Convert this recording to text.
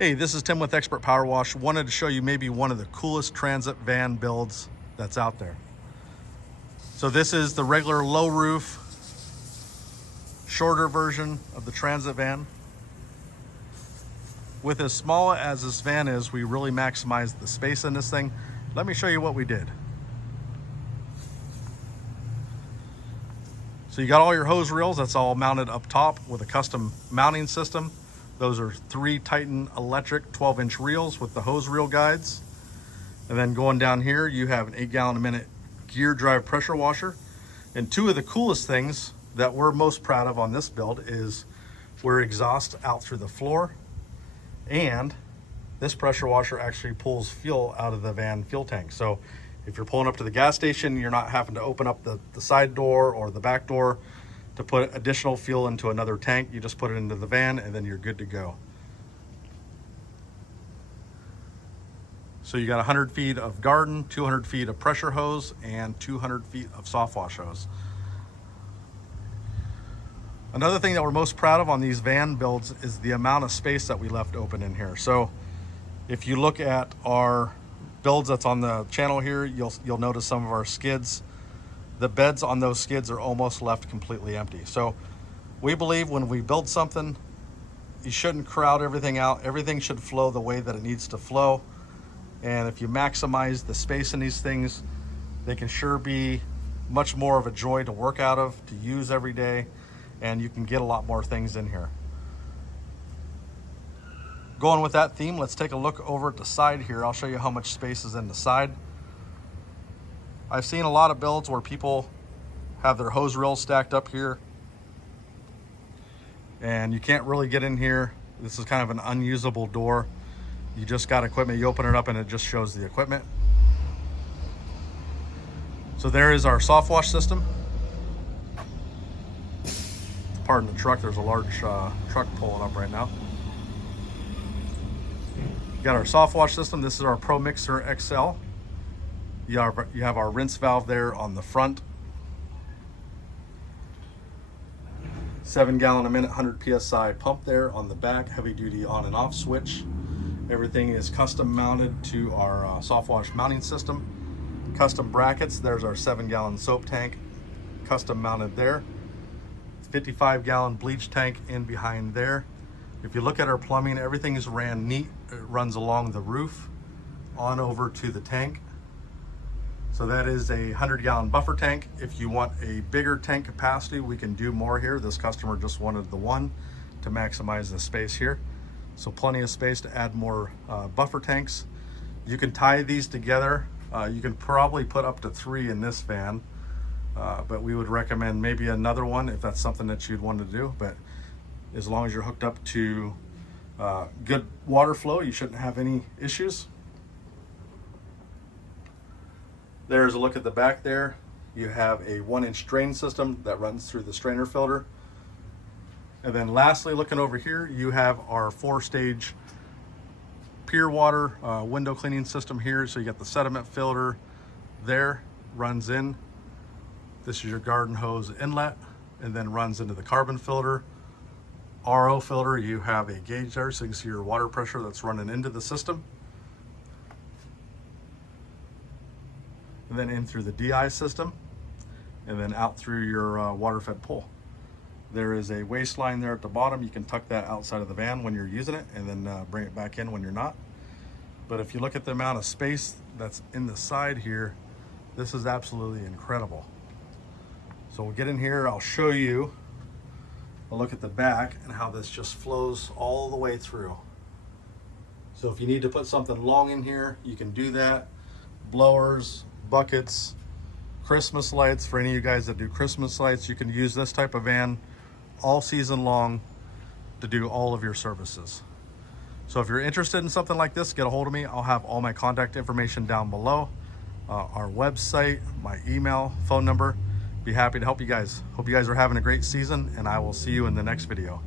Hey, this is Tim with Expert Power Wash. Wanted to show you maybe one of the coolest transit van builds that's out there. So this is the regular low roof, shorter version of the transit van. With as small as this van is, we really maximized the space in this thing. Let me show you what we did. So you got all your hose reels, that's all mounted up top with a custom mounting system. Those are 3 Titan electric 12-inch reels with the hose reel guides. And then going down here, you have an 8 gallon a minute gear drive pressure washer. And 2 of the coolest things that we're most proud of on this build is we're exhaust out through the floor, and this pressure washer actually pulls fuel out of the van fuel tank. So if you're pulling up to the gas station, you're not having to open up the side door or the back door to put additional fuel into another tank. You just put it into the van and then you're good to go. So you got 100 feet of garden, 200 feet of pressure hose, and 200 feet of Softwash hose. Another thing that we're most proud of on these van builds is the amount of space that we left open in here. So if you look at our builds that's on the channel here, you'll notice some of our skids. The beds on those skids are almost left completely empty. So we believe when we build something, you shouldn't crowd everything out. Everything should flow the way that it needs to flow. And if you maximize the space in these things, they can sure be much more of a joy to work out of, to use every day, and you can get a lot more things in here. Going with that theme, let's take a look over at the side here. I'll show you how much space is in the side. I've seen a lot of builds where people have their hose reels stacked up here and you can't really get in here. This is kind of an unusable door. You just got equipment, you open it up and it just shows the equipment. So there is our Softwash system. Pardon the truck, there's a large truck pulling up right now. Got our Softwash system. This is our Pro Mixer XL. You have our rinse valve there on the front. 7 gallon a minute, 100 PSI pump there on the back, heavy duty on and off switch. Everything is custom mounted to our Softwash mounting system. Custom brackets, there's our 7 gallon soap tank, custom mounted there. 55 gallon bleach tank in behind there. If you look at our plumbing, everything is ran neat. It runs along the roof on over to the tank. So that is a 100 gallon buffer tank. If you want a bigger tank capacity, we can do more here. This customer just wanted the one to maximize the space here. So plenty of space to add more buffer tanks. You can tie these together. You can probably put up to 3 in this van, but we would recommend maybe another one if that's something that you'd want to do. But as long as you're hooked up to good water flow, you shouldn't have any issues. There's a look at the back there. You have a 1-inch drain system that runs through the strainer filter. And then lastly, looking over here, you have our 4-stage pier water window cleaning system here. So you got the sediment filter there, runs in. This is your garden hose inlet and then runs into the carbon filter. RO filter, you have a gauge there so you can see your water pressure that's running into the system. And then in through the DI system, and then out through your water-fed pole. There is a waste line there at the bottom. You can tuck that outside of the van when you're using it and then bring it back in when you're not. But if you look at the amount of space that's in the side here, this is absolutely incredible. So we'll get in here, I'll show you a look at the back and how this just flows all the way through. So if you need to put something long in here, you can do that. Blowers, buckets, Christmas lights. For any of you guys that do Christmas lights, you can use this type of van all season long to do all of your services. So if you're interested in something like this, get a hold of me. I'll have all my contact information down below, our website, my email, phone number. Be happy to help you guys. Hope you guys are having a great season, and I will see you in the next video.